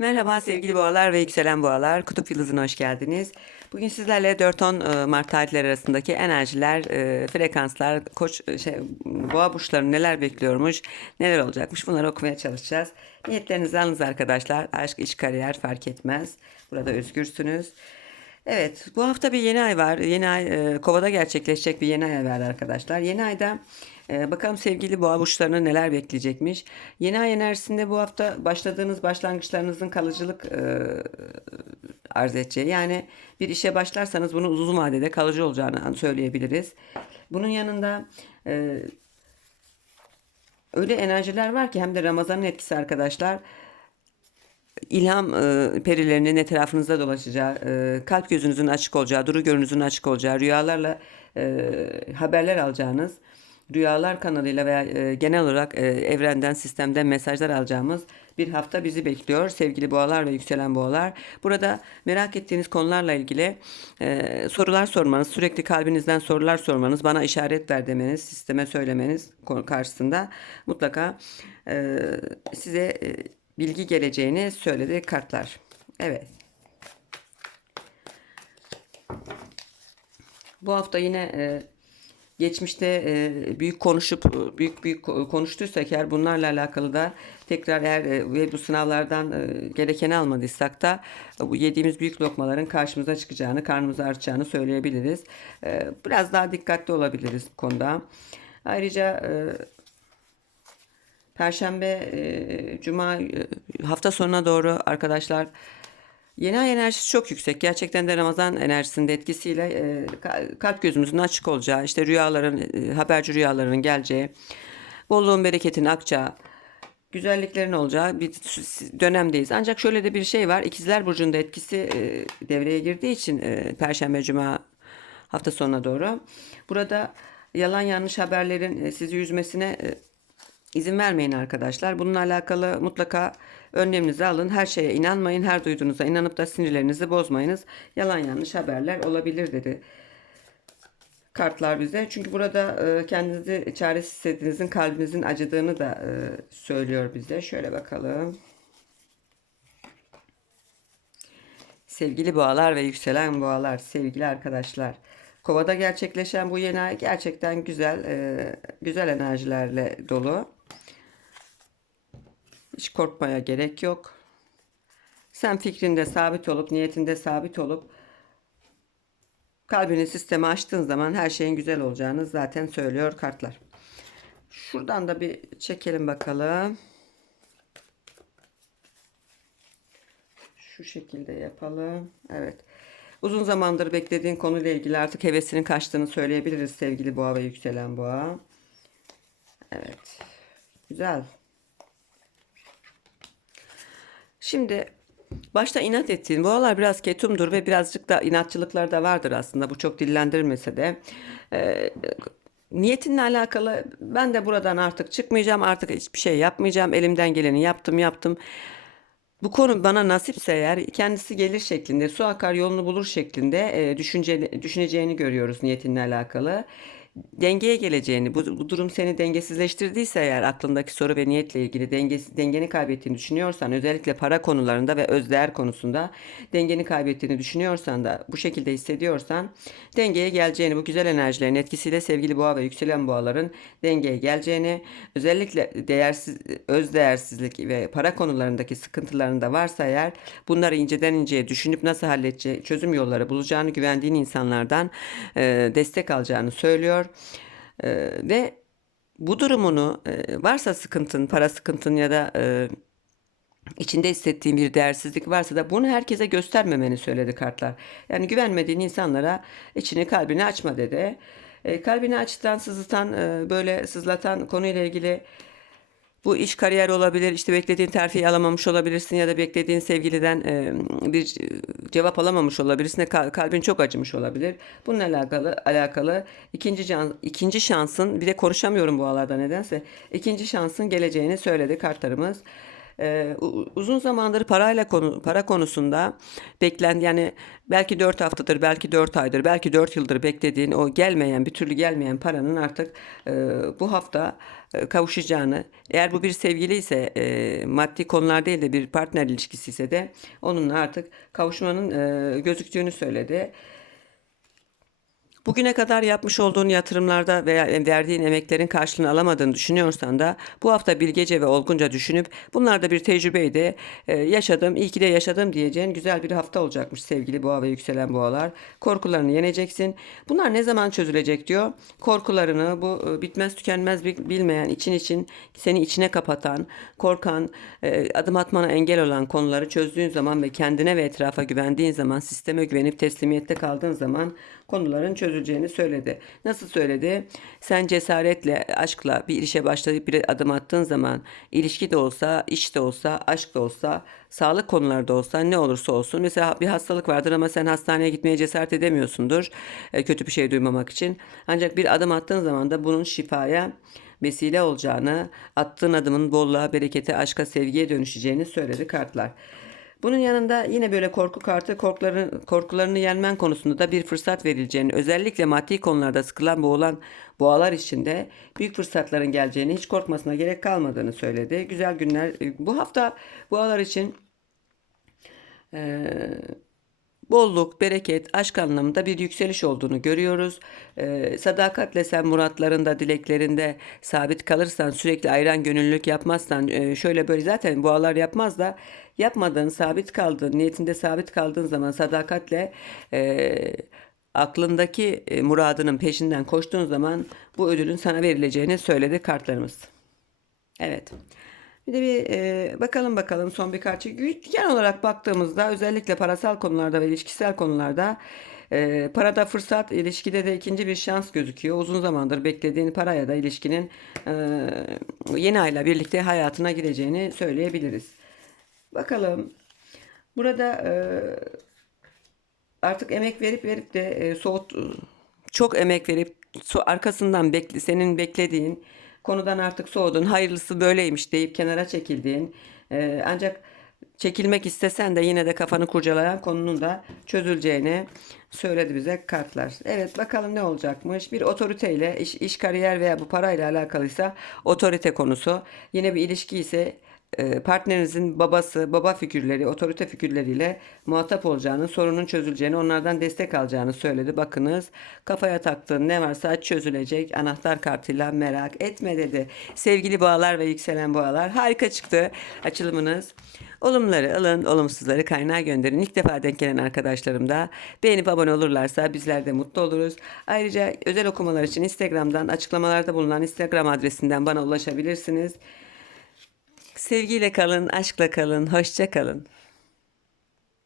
Merhaba sevgili boğalar ve yükselen boğalar. Kutup Yıldızı'na hoş geldiniz. Bugün sizlerle 4-10 e, Mart tarihleri arasındaki enerjiler, e, frekanslar, koç e, şey, boğa burçlarını neler bekliyormuş, neler olacakmış bunları okumaya çalışacağız. Niyetlerinizi alınız arkadaşlar. Aşk, iş, kariyer fark etmez. Burada özgürsünüz. Evet, bu hafta bir yeni ay var. Yeni ay Kova'da gerçekleşecek bir yeni ay var arkadaşlar. Yeni ayda bakalım sevgili boğa burçlarını neler bekleyecekmiş. Yeni ay enerjisinde bu hafta başladığınız başlangıçlarınızın kalıcılık e, arz edeceği. Yani bir işe başlarsanız bunun uzun vadede kalıcı olacağını söyleyebiliriz. Bunun yanında e, öyle enerjiler var ki hem de Ramazan'ın etkisi arkadaşlar ilham e, perilerinin etrafınızda dolaşacağı, e, kalp gözünüzün açık olacağı, duru görünüzün açık olacağı, rüyalarla e, haberler alacağınız, rüyalar kanalıyla veya e, genel olarak e, evrenden, sistemden mesajlar alacağımız bir hafta bizi bekliyor sevgili boğalar ve yükselen boğalar. Burada merak ettiğiniz konularla ilgili e, sorular sormanız, sürekli kalbinizden sorular sormanız, bana işaret ver demeniz, sisteme söylemeniz karşısında mutlaka e, size e, bilgi geleceğini söyledi kartlar. Evet. Bu hafta yine e, geçmişte e, büyük konuşup e, büyük büyük ko- konuştuysak eğer bunlarla alakalı da tekrar eğer e, ve bu sınavlardan e, gerekeni almadıysak da e, bu yediğimiz büyük lokmaların karşımıza çıkacağını, karnımızı artacağını söyleyebiliriz. E, biraz daha dikkatli olabiliriz bu konuda. Ayrıca e, Perşembe, e, Cuma e, hafta sonuna doğru arkadaşlar yeni ay enerjisi çok yüksek. Gerçekten de Ramazan enerjisinin etkisiyle e, ka- kalp gözümüzün açık olacağı, işte rüyaların, e, haberci rüyaların geleceği, bolluğun bereketin akacağı, güzelliklerin olacağı bir dönemdeyiz. Ancak şöyle de bir şey var. İkizler Burcu'nda etkisi e, devreye girdiği için e, Perşembe, Cuma hafta sonuna doğru. Burada yalan yanlış haberlerin e, sizi üzmesine e, İzin vermeyin arkadaşlar. Bununla alakalı mutlaka önleminizi alın. Her şeye inanmayın. Her duyduğunuza inanıp da sinirlerinizi bozmayınız. Yalan yanlış haberler olabilir dedi kartlar bize. Çünkü burada e, kendinizi çaresiz hissettiğinizin kalbinizin acıdığını da e, söylüyor bize. Şöyle bakalım. Sevgili boğalar ve yükselen boğalar, sevgili arkadaşlar. Kovada gerçekleşen bu yeni ay gerçekten güzel, e, güzel enerjilerle dolu. Hiç korkmaya gerek yok. Sen fikrinde sabit olup, niyetinde sabit olup, kalbini sisteme açtığın zaman her şeyin güzel olacağını zaten söylüyor kartlar. Şuradan da bir çekelim bakalım. Şu şekilde yapalım. Evet. Uzun zamandır beklediğin konuyla ilgili artık hevesinin kaçtığını söyleyebiliriz sevgili boğa ve yükselen boğa. Evet. Güzel. Şimdi başta inat ettiğin boğalar biraz ketumdur ve birazcık da inatçılıklar da vardır aslında. Bu çok dillendirmese de. Ee, niyetinle alakalı ben de buradan artık çıkmayacağım. Artık hiçbir şey yapmayacağım. Elimden geleni yaptım yaptım. Bu konu bana nasipse eğer kendisi gelir şeklinde, su akar yolunu bulur şeklinde e, düşünce, düşüneceğini görüyoruz niyetinle alakalı. Dengeye geleceğini, bu, bu durum seni dengesizleştirdiyse eğer aklındaki soru ve niyetle ilgili dengesi, dengeni kaybettiğini düşünüyorsan, özellikle para konularında ve özdeğer konusunda dengeni kaybettiğini düşünüyorsan da bu şekilde hissediyorsan dengeye geleceğini, bu güzel enerjilerin etkisiyle sevgili boğa ve yükselen boğaların dengeye geleceğini, özellikle değersiz, öz değersizlik ve para konularındaki sıkıntılarında varsa eğer bunları inceden inceye düşünüp nasıl halledeceği, çözüm yolları bulacağını güvendiğin insanlardan e, destek alacağını söylüyor. E, ve bu durumunu e, varsa sıkıntın, para sıkıntın ya da e, içinde hissettiğin bir değersizlik varsa da bunu herkese göstermemeni söyledi kartlar. Yani güvenmediğin insanlara içini kalbini açma dedi. E, kalbini açtan, sızıtan, e, böyle sızlatan konuyla ilgili bu iş kariyer olabilir, işte beklediğin terfiyi alamamış olabilirsin ya da beklediğin sevgiliden e, bir cevap alamamış olabilirsin. Kal- Kalbin çok acımış olabilir. Bununla alakalı alakalı ikinci can, ikinci şansın bir de konuşamıyorum bu aralarda nedense. ikinci şansın geleceğini söyledi kartlarımız. E, u- uzun zamandır parayla konu para konusunda beklen yani belki 4 haftadır, belki 4 aydır, belki 4 yıldır beklediğin o gelmeyen bir türlü gelmeyen paranın artık e, bu hafta e, kavuşacağını, eğer bu bir sevgili ise e, maddi konular değil de bir partner ilişkisi ise de onunla artık kavuşmanın e, gözüktüğünü söyledi. Bugüne kadar yapmış olduğun yatırımlarda veya verdiğin emeklerin karşılığını alamadığını düşünüyorsan da bu hafta bilgece ve olgunca düşünüp bunlar da bir tecrübeydi. Ee, yaşadım, iyi ki de yaşadım diyeceğin güzel bir hafta olacakmış sevgili boğa ve yükselen boğalar. Korkularını yeneceksin. Bunlar ne zaman çözülecek diyor. Korkularını bu e, bitmez tükenmez bil- bilmeyen için için seni içine kapatan, korkan, e, adım atmana engel olan konuları çözdüğün zaman ve kendine ve etrafa güvendiğin zaman, sisteme güvenip teslimiyette kaldığın zaman konuların çözüleceğini söyledi. Nasıl söyledi? Sen cesaretle, aşkla bir işe başlayıp bir adım attığın zaman ilişki de olsa, iş de olsa, aşk da olsa, sağlık konularda olsa ne olursa olsun. Mesela bir hastalık vardır ama sen hastaneye gitmeye cesaret edemiyorsundur. e, kötü bir şey duymamak için. Ancak bir adım attığın zaman da bunun şifaya vesile olacağını, attığın adımın bolluğa, berekete, aşka, sevgiye dönüşeceğini söyledi kartlar. Bunun yanında yine böyle korku kartı korkuların, korkularını yenmen konusunda da bir fırsat verileceğini, özellikle maddi konularda sıkılan boğulan boğalar için de büyük fırsatların geleceğini, hiç korkmasına gerek kalmadığını söyledi. Güzel günler. Bu hafta boğalar için bolluk, bereket, aşk anlamında bir yükseliş olduğunu görüyoruz. Ee, sadakatle sen muratlarında, dileklerinde sabit kalırsan, sürekli ayran gönüllülük yapmazsan, e, şöyle böyle zaten boğalar yapmaz da yapmadığın, sabit kaldığın, niyetinde sabit kaldığın zaman sadakatle e, aklındaki e, muradının peşinden koştuğun zaman bu ödülün sana verileceğini söyledi kartlarımız. Evet. Bir de bir e, bakalım bakalım son bir kart. Çünkü Genel olarak baktığımızda özellikle parasal konularda ve ilişkisel konularda e, parada fırsat, ilişkide de ikinci bir şans gözüküyor. Uzun zamandır beklediğin para ya da ilişkinin e, yeni ayla birlikte hayatına gireceğini söyleyebiliriz. Bakalım. Burada e, artık emek verip verip de e, soğut çok emek verip arkasından bekle, senin beklediğin konudan artık soğudun hayırlısı böyleymiş deyip kenara çekildiğin e, ancak çekilmek istesen de yine de kafanı kurcalayan konunun da çözüleceğini söyledi bize kartlar. Evet bakalım ne olacakmış. Bir otoriteyle iş, iş kariyer veya bu parayla alakalıysa otorite konusu. Yine bir ilişki ise partnerinizin babası, baba figürleri, otorite figürleriyle muhatap olacağını, sorunun çözüleceğini, onlardan destek alacağını söyledi. Bakınız kafaya taktığın ne varsa çözülecek anahtar kartıyla merak etme dedi. Sevgili boğalar ve yükselen boğalar harika çıktı açılımınız. Olumları alın, olumsuzları kaynağa gönderin. İlk defa denk gelen arkadaşlarım da beğenip abone olurlarsa bizler de mutlu oluruz. Ayrıca özel okumalar için Instagram'dan açıklamalarda bulunan Instagram adresinden bana ulaşabilirsiniz. Sevgiyle kalın, aşkla kalın, hoşça kalın.